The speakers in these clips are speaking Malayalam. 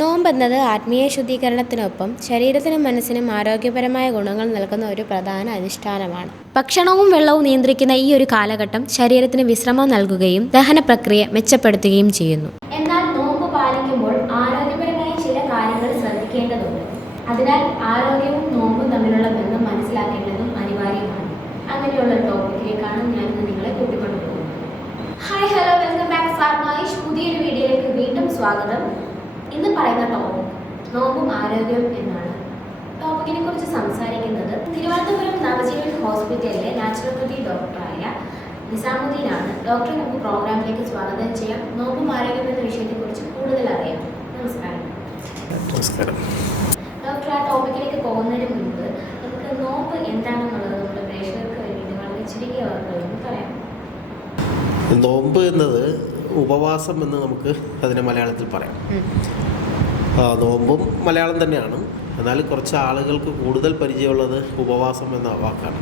നോമ്പെന്നത് ആത്മീയ ശുദ്ധീകരണത്തിനൊപ്പം ശരീരത്തിനും മനസ്സിനും ആരോഗ്യപരമായ ഗുണങ്ങൾ നൽകുന്ന ഒരു പ്രധാന അനുഷ്ഠാനമാണ്. ഭക്ഷണവും വെള്ളവും നിയന്ത്രിക്കുന്ന ഈ ഒരു കാലഘട്ടം ശരീരത്തിന് വിശ്രമം നൽകുകയും ദഹന പ്രക്രിയ മെച്ചപ്പെടുത്തുകയും ചെയ്യുന്നു. എന്നാൽ നോമ്പ് പാലിക്കുമ്പോൾ ആരോഗ്യപരമായ ചില കാര്യങ്ങൾ ശ്രദ്ധിക്കേണ്ടതുണ്ട്. അതിനാൽ ആരോഗ്യവും നോമ്പും തമ്മിലുള്ള ബന്ധം മനസ്സിലാക്കേണ്ടതും അനിവാര്യമാണ്. അങ്ങനെയുള്ള ഒരു ടോപ്പിക്കിലേക്കാണ് ഞാൻ നിങ്ങളെ കൂട്ടിക്കൊണ്ടുപോകുന്നത്. ഹായ്, ഹലോ, വെൽക്കം ബാക്ക് സാർമായിഷ്. പുതിയൊരു വീഡിയോയിലേക്ക് വീണ്ടും സ്വാഗതം. ഇന്ന് പറയുന്ന ടോപ്പിക് നോമ്പും ആരോഗ്യവും എന്നാണ്. ടോപ്പിക്കിനെ കുറിച്ച് സംസാരിക്കുന്നത് തിരുവനന്തപുരം നവജീവൻ ഹോസ്പിറ്റലിലെ നാച്ചുറോപ്പതി ഡോക്ടറായ നിസാമുദ്ദീനാണ്. ഡോക്ടറെ നമുക്ക് പ്രോഗ്രാമിലേക്ക് സ്വാഗതം ചെയ്യാം. നോമ്പും ആരോഗ്യം എന്ന വിഷയത്തെക്കുറിച്ച് കൂടുതൽ അറിയാം. നമസ്കാരം. ഡോക്ടർ, ആ ടോപ്പിക്കിലേക്ക് പോകുന്നതിന് മുൻപ് നമുക്ക് നോമ്പ് എന്താണെന്നുള്ളത് നമ്മുടെ പ്രേക്ഷകർക്ക് വേണ്ടിയിട്ട് വളരെ ചുരുങ്ങിയ വാക്കുകളിൽ പറയാം. നോമ്പ് എന്നത് ഉപവാസം എന്ന് നമുക്ക് അതിനെ മലയാളത്തിൽ പറയാം. നോമ്പും മലയാളം തന്നെയാണ്, എന്നാൽ കുറച്ച് ആളുകൾക്ക് കൂടുതൽ പരിചയമുള്ളത് ഉപവാസം എന്ന വാക്കാണ്.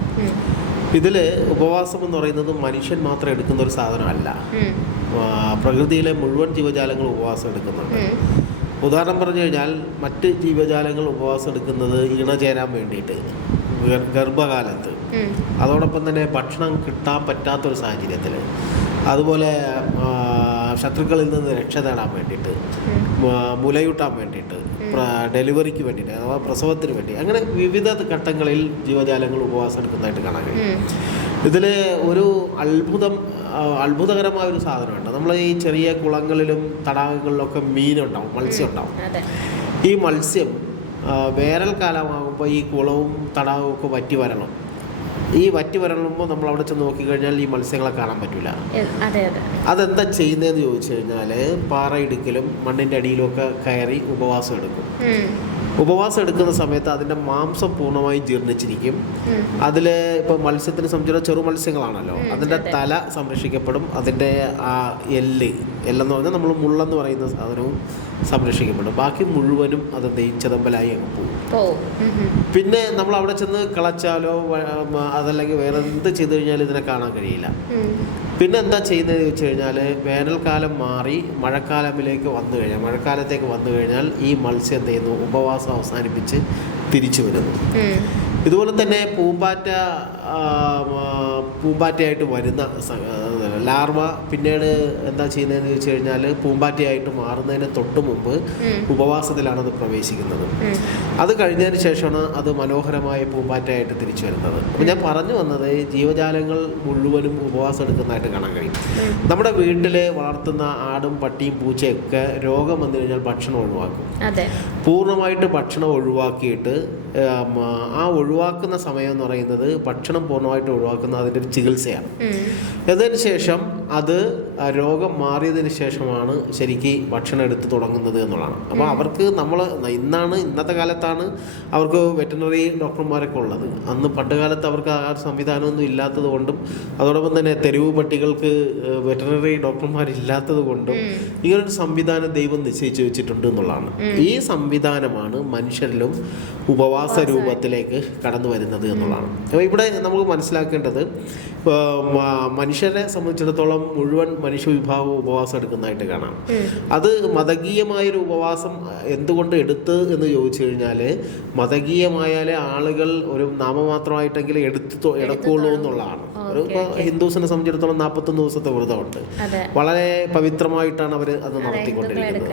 ഇതിൽ ഉപവാസം എന്ന് പറയുന്നത് മനുഷ്യൻ മാത്രം എടുക്കുന്ന ഒരു സാധനമല്ല. പ്രകൃതിയിലെ മുഴുവൻ ജീവജാലങ്ങളും ഉപവാസം എടുക്കുന്നുണ്ട്. ഉദാഹരണം പറഞ്ഞു കഴിഞ്ഞാൽ മറ്റ് ജീവജാലങ്ങൾ ഉപവാസം എടുക്കുന്നത് ഇണചേരാൻ വേണ്ടിയിട്ട്, ഗർഭകാലത്ത്, അതോടൊപ്പം തന്നെ ഭക്ഷണം കിട്ടാൻ പറ്റാത്തൊരു സാഹചര്യത്തിൽ, അതുപോലെ ശത്രുക്കളിൽ നിന്ന് രക്ഷ നേടാൻ വേണ്ടിയിട്ട്, മുലയൂട്ടാൻ വേണ്ടിയിട്ട്, ഡെലിവറിക്ക് വേണ്ടിയിട്ട് അഥവാ പ്രസവത്തിന് വേണ്ടി, അങ്ങനെ വിവിധ ഘട്ടങ്ങളിൽ ജീവജാലങ്ങൾ ഉപവാസം എടുക്കുന്നതായിട്ട് കാണാൻ കഴിയും. ഇതിൽ ഒരു അത്ഭുതകരമായ ഒരു സാധനമുണ്ട്. നമ്മൾ ഈ ചെറിയ കുളങ്ങളിലും തടാകങ്ങളിലൊക്കെ മീനുണ്ടാവും, മത്സ്യം ഉണ്ടാവും. ഈ മത്സ്യം വേനൽക്കാലമാകുമ്പോൾ ഈ കുളവും തടാകവും ഒക്കെ വറ്റി വരണം. ഈ വറ്റി വരളുമ്പോൾ നമ്മൾ അവിടെ ചെന്ന് നോക്കിക്കഴിഞ്ഞാൽ ഈ മത്സ്യങ്ങളെ കാണാൻ പറ്റില്ല. അതെന്താ ചെയ്യുന്നതെന്ന് ചോദിച്ചു കഴിഞ്ഞാൽ പാറയിടുക്കിലും മണ്ണിൻ്റെ അടിയിലും ഒക്കെ കയറി ഉപവാസം എടുക്കും. ഉപവാസം എടുക്കുന്ന സമയത്ത് അതിൻ്റെ മാംസം പൂർണ്ണമായി ജീർണിച്ചിരിക്കും. അതിൽ ഇപ്പോൾ മത്സ്യത്തിന് സംബന്ധിച്ച ചെറു മത്സ്യങ്ങളാണല്ലോ, അതിൻ്റെ തല സംരക്ഷിക്കപ്പെടും. അതിൻ്റെ ആ എല്ലെന്ന് പറഞ്ഞാൽ നമ്മൾ മുള്ളെന്ന് പറയുന്ന സാധനവും സംരക്ഷിക്കപ്പെടും. ബാക്കി മുഴുവനും അത് നെയ്ച്ചതമ്പലായി അങ്ങ് പോകും. പിന്നെ നമ്മൾ അവിടെ ചെന്ന് കളച്ചാലോ അതല്ലെങ്കിൽ വേറെ എന്ത് ചെയ്തു കഴിഞ്ഞാലും ഇതിനെ കാണാൻ കഴിയില്ല. പിന്നെ എന്താ ചെയ്യുന്നതെന്ന് ചോദിച്ചു കഴിഞ്ഞാൽ വേനൽക്കാലം മാറി മഴക്കാലത്തിലേക്ക് വന്നു കഴിഞ്ഞാൽ ഈ മത്സ്യം എന്ത് ചെയ്യുന്നു, ഉപവാസം അവസാനിപ്പിച്ച് തിരിച്ചു വരുന്നു. ഇതുപോലെ തന്നെ പൂമ്പാറ്റയായിട്ട് വരുന്ന ലാർവ പിന്നീട് എന്താ ചെയ്യുന്നതെന്ന് ചോദിച്ചു കഴിഞ്ഞാൽ പൂമ്പാറ്റയായിട്ട് മാറുന്നതിന് തൊട്ട് മുമ്പ് ഉപവാസത്തിലാണ് അത് പ്രവേശിക്കുന്നത്. അത് കഴിഞ്ഞതിന് ശേഷമാണ് അത് മനോഹരമായ പൂമ്പാറ്റയായിട്ട് തിരിച്ചു വരുന്നത്. അപ്പോൾ ഞാൻ പറഞ്ഞു വന്നത് ജീവജാലങ്ങൾ മുഴുവനും ഉപവാസം എടുക്കുന്നതായിട്ട് കാണാൻ കഴിയും. നമ്മുടെ വീട്ടിൽ വളർത്തുന്ന ആടും പട്ടിയും പൂച്ചയൊക്കെ രോഗം വന്നു കഴിഞ്ഞാൽ ഭക്ഷണം ഒഴിവാക്കും. പൂർണ്ണമായിട്ട് ഭക്ഷണം ഒഴിവാക്കിയിട്ട് ആ ഒഴിവാക്കുന്ന സമയം എന്ന് പറയുന്നത് ഭക്ഷണം പൂർണ്ണമായിട്ട് ഒഴിവാക്കുന്ന അതിൻ്റെ ഒരു ചികിത്സയാണ്. അതിന് ശേഷം അത് രോഗം മാറിയതിന് ശേഷമാണ് ശരിക്ക് ഭക്ഷണം എടുത്ത് തുടങ്ങുന്നത് എന്നുള്ളതാണ്. അപ്പോൾ അവർക്ക് ഇന്നത്തെ കാലത്താണ് അവർക്ക് വെറ്ററിനറി ഡോക്ടർമാരൊക്കെ ഉള്ളത്. അന്ന് പണ്ട് കാലത്ത് അവർക്ക് ആ സംവിധാനമൊന്നും ഇല്ലാത്തത് കൊണ്ടും അതോടൊപ്പം തന്നെ തെരുവ് പട്ടികൾക്ക് വെറ്ററിനറി ഡോക്ടർമാരില്ലാത്തത് കൊണ്ടും ഇങ്ങനൊരു സംവിധാനം ദൈവം നിശ്ചയിച്ചു വെച്ചിട്ടുണ്ട് എന്നുള്ളതാണ്. ഈ സംവിധാനമാണ് മനുഷ്യരിലും ഉപവാസ രൂപത്തിലേക്ക് കടന്നു വരുന്നത് എന്നുള്ളതാണ്. അപ്പോൾ ഇവിടെ നമുക്ക് മനസ്സിലാക്കേണ്ടത് മനുഷ്യരെ സംബന്ധിച്ചിടത്തോളം മുഴുവൻ മനുഷ്യ വിഭാഗവും ഉപവാസം എടുക്കുന്നതായിട്ട് കാണാം. അത് മതകീയമായൊരു ഉപവാസം എന്തുകൊണ്ട് എടുത്ത് എന്ന് ചോദിച്ചു കഴിഞ്ഞാൽ, മതകീയമായാലേ ആളുകൾ ഒരു നാമമാത്രമായിട്ടെങ്കിലും എടുക്കുള്ളൂ എന്നുള്ളതാണ്. ഇപ്പോൾ ഹിന്ദുസിനെ സംബന്ധിച്ചിടത്തോളം 41 ദിവസത്തെ വ്രതമുണ്ട്. വളരെ പവിത്രമായിട്ടാണ് അവർ അത് നടത്തിക്കൊണ്ടിരിക്കുന്നത്.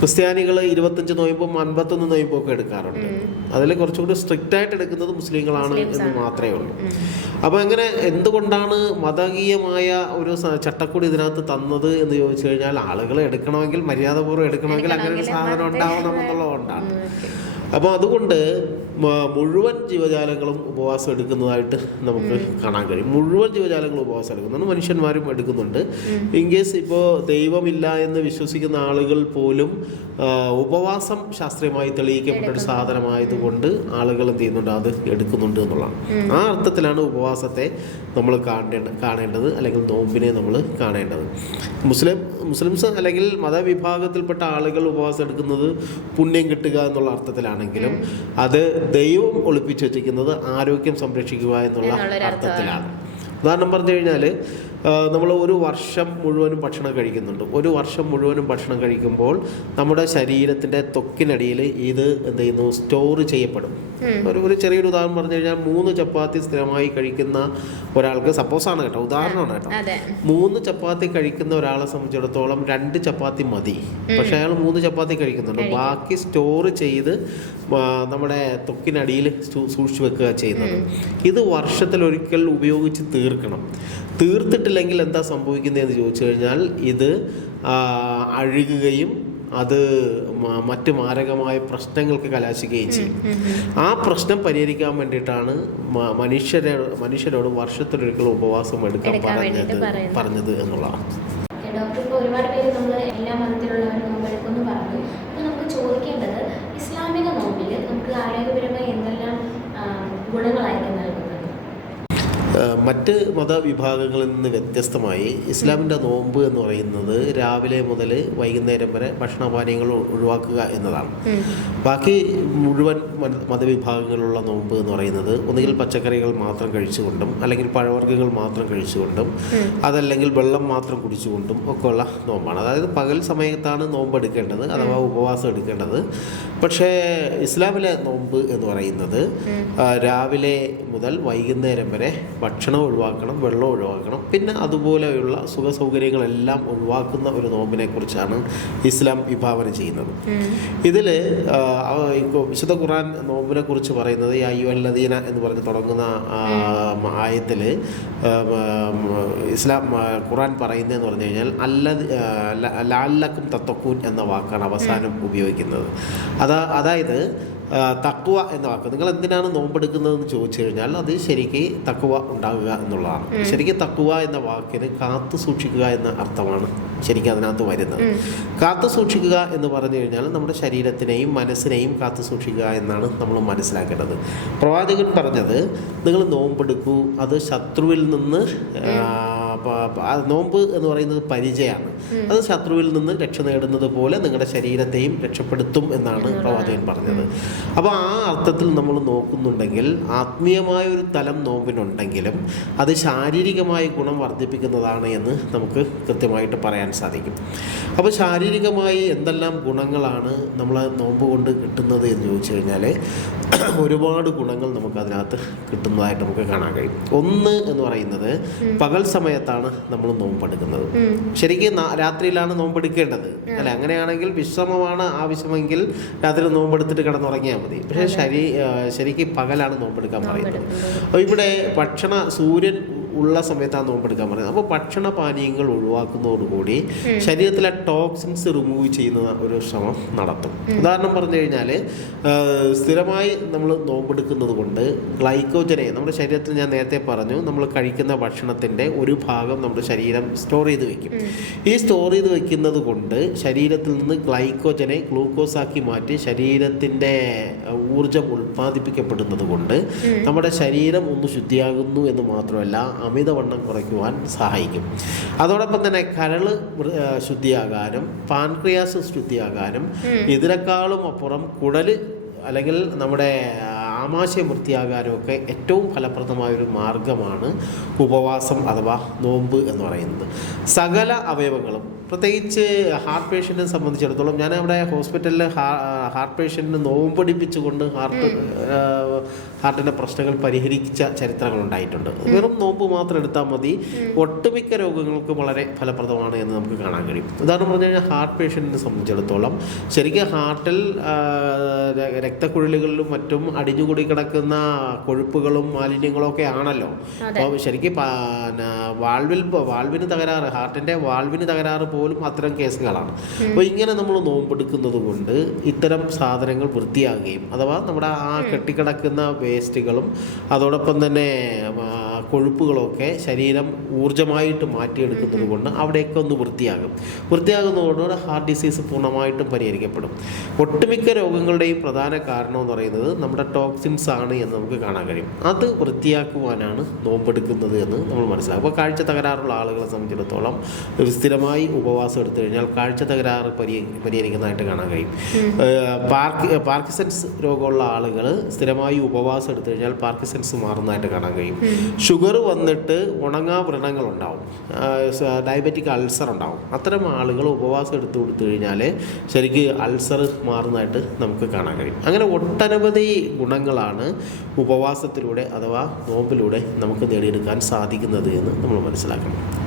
ക്രിസ്ത്യാനികൾ 25 നോയമ്പും 51 നോയമ്പും ഒക്കെ എടുക്കാറുണ്ട്. അതിൽ കുറച്ചുകൂടി സ്ട്രിക്റ്റ് ആയിട്ട് എടുക്കുന്നത് മുസ്ലിങ്ങളാണ് എന്ന് മാത്രമേ ഉള്ളൂ. അപ്പോൾ എങ്ങനെ എന്തുകൊണ്ടാണ് മതകീയമായ ഒരു ചട്ടക്കൂടി ഇതിനകത്ത് തന്നത് എന്ന് ചോദിച്ചു കഴിഞ്ഞാൽ, ആളുകൾ എടുക്കണമെങ്കിൽ മര്യാദപൂർവ്വം എടുക്കണമെങ്കിൽ അങ്ങനെ ഒരു സാധനം ഉണ്ടാവണം എന്നുള്ളതുകൊണ്ടാണ്. അപ്പോൾ അതുകൊണ്ട് മുഴുവൻ ജീവജാലങ്ങളും ഉപവാസം എടുക്കുന്നതായിട്ട് നമുക്ക് കാണാൻ കഴിയും. മുഴുവൻ ജീവജാലങ്ങളും ഉപവാസം എടുക്കുന്നുണ്ട്, മനുഷ്യന്മാരും എടുക്കുന്നുണ്ട്. ഇൻ കേസ് ഇപ്പോൾ ദൈവമില്ല എന്ന് വിശ്വസിക്കുന്ന ആളുകൾ പോലും ഉപവാസം ശാസ്ത്രീയമായി തെളിയിക്കപ്പെട്ട ഒരു സാധനമായതുകൊണ്ട് ആളുകൾ എന്ത് ചെയ്യുന്നുണ്ട്, അത് എടുക്കുന്നുണ്ട് എന്നുള്ളതാണ്. ആ അർത്ഥത്തിലാണ് ഉപവാസത്തെ നമ്മൾ കാണേണ്ടത്, അല്ലെങ്കിൽ നോമ്പിനെ നമ്മൾ കാണേണ്ടത്. മുസ്ലിംസ് അല്ലെങ്കിൽ മതവിഭാഗത്തിൽപ്പെട്ട ആളുകൾ ഉപവാസം എടുക്കുന്നത് പുണ്യം കിട്ടുക എന്നുള്ള അർത്ഥത്തിലാണെങ്കിലും അത് ദൈവം ഒളിപ്പിച്ചു വച്ചിരിക്കുന്നത് ആരോഗ്യം സംരക്ഷിക്കുക എന്നുള്ള അർത്ഥത്തിലാണ്. ഉദാഹരണം പറഞ്ഞു കഴിഞ്ഞാൽ നമ്മൾ ഒരു വർഷം മുഴുവനും ഭക്ഷണം കഴിക്കുന്നുണ്ട്. ഒരു വർഷം മുഴുവനും ഭക്ഷണം കഴിക്കുമ്പോൾ നമ്മുടെ ശരീരത്തിൻ്റെ ത്വക്കിനടിയിൽ ഇത് എന്ത് ചെയ്യുന്നു, സ്റ്റോർ ചെയ്യപ്പെടും. ഒരു ചെറിയൊരു ഉദാഹരണം പറഞ്ഞു കഴിഞ്ഞാൽ 3 ചപ്പാത്തി സ്ഥിരമായി കഴിക്കുന്ന ഒരാൾക്ക്, സപ്പോസാണ് കേട്ടോ, ഉദാഹരണമാണ് കേട്ടോ, 3 ചപ്പാത്തി കഴിക്കുന്ന ഒരാളെ സംബന്ധിച്ചിടത്തോളം 2 ചപ്പാത്തി മതി. പക്ഷെ അയാൾ 3 ചപ്പാത്തി കഴിക്കുന്നുണ്ട്. ബാക്കി സ്റ്റോർ ചെയ്ത് നമ്മുടെ ത്വക്കിനടിയിൽ സൂക്ഷിച്ചു വെക്കുക ചെയ്യുന്നത്. ഇത് വർഷത്തിലൊരിക്കൽ ഉപയോഗിച്ച് തീർക്കണം. തീർത്തിട്ടില്ലെങ്കിൽ എന്താ സംഭവിക്കുന്നതെന്ന് ചോദിച്ചു കഴിഞ്ഞാൽ ഇത് അഴുകുകയും അത് മറ്റ് മാരകമായ പ്രശ്നങ്ങൾക്ക് കലാശിക്കുകയും ചെയ്യും. ആ പ്രശ്നം പരിഹരിക്കാൻ വേണ്ടിയിട്ടാണ് മനുഷ്യരോട് വർഷത്തിലൊരിക്കൽ ഉപവാസം എടുക്കാൻ പറഞ്ഞത് എന്നുള്ളതാണ്. ഡോക്ടർ, ഇപ്പോൾ ഒരുപാട് പേര് നമ്മൾ എല്ലാ മതത്തിലുള്ളവരും നോമ്പെടുക്കുമെന്ന് പറഞ്ഞു. അപ്പോൾ നമുക്ക് ചോദിക്കേണ്ടത്, ഇസ്ലാമിക നോമ്പിൽ നമുക്ക് ആരോഗ്യപരമായി എന്തെല്ലാം ഗുണങ്ങളായിരിക്കും നൽകുന്നത്? മറ്റ് മതവിഭാഗങ്ങളിൽ നിന്ന് വ്യത്യസ്തമായി ഇസ്ലാമിൻ്റെ നോമ്പ് എന്ന് പറയുന്നത് രാവിലെ മുതൽ വൈകുന്നേരം വരെ ഭക്ഷണപാനീയങ്ങൾ ഒഴിവാക്കുക എന്നതാണ്. ബാക്കി മുഴുവൻ മതവിഭാഗങ്ങളിലുള്ള നോമ്പ് എന്ന് പറയുന്നത് ഒന്നുകിൽ പച്ചക്കറികൾ മാത്രം കഴിച്ചുകൊണ്ടും അല്ലെങ്കിൽ പഴവർഗ്ഗങ്ങൾ മാത്രം കഴിച്ചുകൊണ്ടും അതല്ലെങ്കിൽ വെള്ളം മാത്രം കുടിച്ചുകൊണ്ടും ഒക്കെ ഉള്ള നോമ്പാണ്. അതായത് പകൽ സമയത്താണ് നോമ്പ് എടുക്കേണ്ടത് അഥവാ ഉപവാസം എടുക്കേണ്ടത്. പക്ഷേ ഇസ്ലാമിലെ നോമ്പ് എന്ന് പറയുന്നത് രാവിലെ മുതൽ വൈകുന്നേരം വരെ ഭക്ഷണം ഒഴിവാക്കണം, വെള്ളം ഒഴിവാക്കണം, പിന്നെ അതുപോലെയുള്ള സുഖ സൗകര്യങ്ങളെല്ലാം ഒഴിവാക്കുന്ന ഒരു നോമ്പിനെ കുറിച്ചാണ് ഇസ്ലാം വിഭാവന ചെയ്യുന്നത്. ഇതിൽ വിശുദ്ധ ഖുർആൻ നോമ്പിനെ കുറിച്ച് പറയുന്നത് യാ അയ്യുഹല്ലദീന എന്ന് പറഞ്ഞ് തുടങ്ങുന്ന ആയത്തിൽ ഇസ്ലാം ഖുർആൻ പറയുന്നതെന്ന് പറഞ്ഞു കഴിഞ്ഞാൽ ലഅല്ലക്കും തത്തഖൂൻ എന്ന വാക്കാണ് അവസാനം ഉപയോഗിക്കുന്നത്. അതായത് തഖ്വ എന്ന വാക്ക്. നിങ്ങൾ എന്തിനാണ് നോമ്പെടുക്കുന്നതെന്ന് ചോദിച്ചു കഴിഞ്ഞാൽ അത് ശരിക്ക് തഖ്വ ഉണ്ടാകുക എന്നുള്ളതാണ്. ശരിക്കും തഖ്വ എന്ന വാക്കിന് കാത്തു സൂക്ഷിക്കുക എന്ന അർത്ഥമാണ് ശരിക്കും അതിനകത്ത് വരുന്നത്. കാത്തു സൂക്ഷിക്കുക എന്ന് പറഞ്ഞു കഴിഞ്ഞാൽ നമ്മുടെ ശരീരത്തിനെയും മനസ്സിനെയും കാത്തു സൂക്ഷിക്കുക എന്നാണ് നമ്മൾ മനസ്സിലാക്കേണ്ടത്. പ്രവാചകൻ പറഞ്ഞത്, നിങ്ങൾ നോമ്പെടുക്കൂ, അത് ശത്രുവിൽ നിന്ന് നോമ്പ് എന്ന് പറയുന്നത് പരിചയമാണ്. അത് ശത്രുവിൽ നിന്ന് രക്ഷ നേടുന്നത് പോലെ നിങ്ങളുടെ ശരീരത്തെയും രക്ഷപ്പെടുത്തും എന്നാണ് പ്രവാചകൻ പറഞ്ഞത്. അപ്പോൾ ആ അർത്ഥത്തിൽ നമ്മൾ നോക്കുന്നുണ്ടെങ്കിൽ ആത്മീയമായ ഒരു തലം നോമ്പിനുണ്ടെങ്കിലും അത് ശാരീരികമായ ഗുണം വർദ്ധിപ്പിക്കുന്നതാണ് എന്ന് നമുക്ക് കൃത്യമായിട്ട് പറയാൻ സാധിക്കും. അപ്പോൾ ശാരീരികമായി എന്തെല്ലാം ഗുണങ്ങളാണ് നമ്മൾ നോമ്പ് കൊണ്ട് കിട്ടുന്നത് എന്ന് ചോദിച്ചു കഴിഞ്ഞാൽ ഒരുപാട് ഗുണങ്ങൾ നമുക്കതിനകത്ത് കിട്ടുന്നതായിട്ട് നമുക്ക് കാണാൻ കഴിയും. ഒന്ന് എന്ന് പറയുന്നത് പകൽ സമയത്താണ് നമ്മൾ നോമ്പെടുക്കുന്നത്. ശരിക്കും രാത്രിയിലാണ് നോമ്പെടുക്കേണ്ടത് അല്ലെ? അങ്ങനെയാണെങ്കിൽ വിശ്രമമാണ് ആവശ്യമെങ്കിൽ രാത്രി നോമ്പെടുത്തിട്ട് കിടന്നുറങ്ങിയാൽ മതി. പക്ഷേ ശരിക്കും പകലാണ് നോമ്പെടുക്കാൻ പറയുന്നത്. അപ്പോൾ ഇവിടെ സൂര്യൻ ഉള്ള സമയത്താണ് നോമ്പെടുക്കാൻ പറയുന്നത്. അപ്പോൾ ഭക്ഷണ പാനീയങ്ങൾ ഒഴിവാക്കുന്നതോടുകൂടി ശരീരത്തിലെ ടോക്സിൻസ് റിമൂവ് ചെയ്യുന്ന ഒരു ശ്രമം നടത്തും. ഉദാഹരണം പറഞ്ഞു കഴിഞ്ഞാൽ സ്ഥിരമായി നമ്മൾ നോമ്പെടുക്കുന്നത് കൊണ്ട് ഗ്ലൈക്കോജനെ നമ്മുടെ ശരീരത്തിൽ, ഞാൻ നേരത്തെ പറഞ്ഞു, നമ്മൾ കഴിക്കുന്ന ഭക്ഷണത്തിൻ്റെ ഒരു ഭാഗം നമ്മുടെ ശരീരം സ്റ്റോർ ചെയ്ത് വെക്കും. ഈ സ്റ്റോർ ചെയ്ത് വെക്കുന്നത് കൊണ്ട് ശരീരത്തിൽ നിന്ന് ഗ്ലൈക്കോജനെ ഗ്ലൂക്കോസാക്കി മാറ്റി ശരീരത്തിൻ്റെ ഊർജം ഉൽപ്പാദിപ്പിക്കപ്പെടുന്നത് കൊണ്ട് നമ്മുടെ ശരീരം ഒന്ന് ശുദ്ധിയാകുന്നു എന്ന് മാത്രമല്ല അമിതവണ്ണം കുറയ്ക്കുവാൻ സഹായിക്കും. അതോടൊപ്പം തന്നെ കരള് ശുദ്ധിയാകാനും പാൻക്രിയാസ് ശുദ്ധിയാകാനും ഇതിനേക്കാളും അപ്പുറം കുടല് അല്ലെങ്കിൽ നമ്മുടെ ആമാശയം വൃത്തിയാകാനും ഒക്കെ ഏറ്റവും ഫലപ്രദമായൊരു മാർഗമാണ് ഉപവാസം അഥവാ നോമ്പ് എന്ന് പറയുന്നത്. സകല അവയവങ്ങളും, പ്രത്യേകിച്ച് ഹാർട്ട് പേഷ്യൻറ്റിനെ സംബന്ധിച്ചിടത്തോളം, ഞാൻ അവിടെ ഹോസ്പിറ്റലിൽ ഹാർട്ട് പേഷ്യൻറ്റിന് നോമ്പടിപ്പിച്ചുകൊണ്ട് ഹാർട്ടിൻ്റെ പ്രശ്നങ്ങൾ പരിഹരിച്ച ചരിത്രങ്ങളുണ്ടായിട്ടുണ്ട്. വെറും നോമ്പ് മാത്രം എടുത്താൽ മതി, ഒട്ടുമിക്ക രോഗങ്ങൾക്കും വളരെ ഫലപ്രദമാണ് എന്ന് നമുക്ക് കാണാൻ കഴിയും. ഉദാഹരണം പറഞ്ഞു കഴിഞ്ഞാൽ ഹാർട്ട് പേഷ്യൻറ്റിനെ സംബന്ധിച്ചിടത്തോളം ശരിക്കും ഹാർട്ടിൽ രക്തക്കുഴലുകളിലും മറ്റും അടിഞ്ഞുകൂടി കിടക്കുന്ന കൊഴുപ്പുകളും മാലിന്യങ്ങളും ഒക്കെ ആണല്ലോ. അപ്പോൾ ശരിക്കും വാൾവിന് തകരാറ്, ഹാർട്ടിൻ്റെ വാൾവിന് തകരാറ് പോലും അത്തരം കേസുകളാണ്. അപ്പോൾ ഇങ്ങനെ നമ്മൾ നോമ്പെടുക്കുന്നത് കൊണ്ട് ഇത്തരം സാധനങ്ങൾ വൃത്തിയാകുകയും അഥവാ നമ്മുടെ ആ കെട്ടിക്കിടക്കുന്ന വേസ്റ്റുകളും അതോടൊപ്പം തന്നെ കൊഴുപ്പുകളൊക്കെ ശരീരം ഊർജ്ജമായിട്ട് മാറ്റിയെടുക്കുന്നത് കൊണ്ട് അവിടെയൊക്കെ ഒന്ന് വൃത്തിയാകുന്നതോടുകൂടി ഹാർട്ട് ഡിസീസ് പൂർണ്ണമായിട്ടും പരിഹരിക്കപ്പെടും. ഒട്ടുമിക്ക രോഗങ്ങളുടെയും പ്രധാന കാരണം എന്ന് പറയുന്നത് നമ്മുടെ ടോക്സിൻസ് ആണ് എന്ന് നമുക്ക് കാണാൻ കഴിയും. അത് വൃത്തിയാക്കുവാനാണ് നോമ്പെടുക്കുന്നത് എന്ന് നമ്മൾ മനസ്സിലാക്കും. അപ്പോൾ കാഴ്ച തകരാറുള്ള ആളുകളെ സംബന്ധിച്ചിടത്തോളം സ്ഥിരമായി ഉപവാസം എടുത്തു കഴിഞ്ഞാൽ കാഴ്ച തകരാറ് പരിഹരിക്കുന്നതായിട്ട് കാണാൻ കഴിയും. പാർക്കിൻസൺസ് രോഗമുള്ള ആളുകൾ സ്ഥിരമായി ഉപവാസം എടുത്തു കഴിഞ്ഞാൽ പാർക്കിൻസൺസ് മാറുന്നതായിട്ട് കാണാൻ കഴിയും. ഷുഗർ വന്നിട്ട് ഉണങ്ങാ വ്രണങ്ങളുണ്ടാവും, ഡയബറ്റിക് അൾസർ ഉണ്ടാവും. അത്തരം ആളുകൾ ഉപവാസം എടുത്തു കൊടുത്തു കഴിഞ്ഞാൽ ശരിക്ക് അൾസർ മാറുന്നതായിട്ട് നമുക്ക് കാണാൻ കഴിയും. അങ്ങനെ ഒട്ടനവധി ഗുണങ്ങളാണ് ഉപവാസത്തിലൂടെ അഥവാ നോമ്പിലൂടെ നമുക്ക് നേടിയെടുക്കാൻ സാധിക്കുന്നത് എന്ന് നമ്മൾ മനസ്സിലാക്കണം.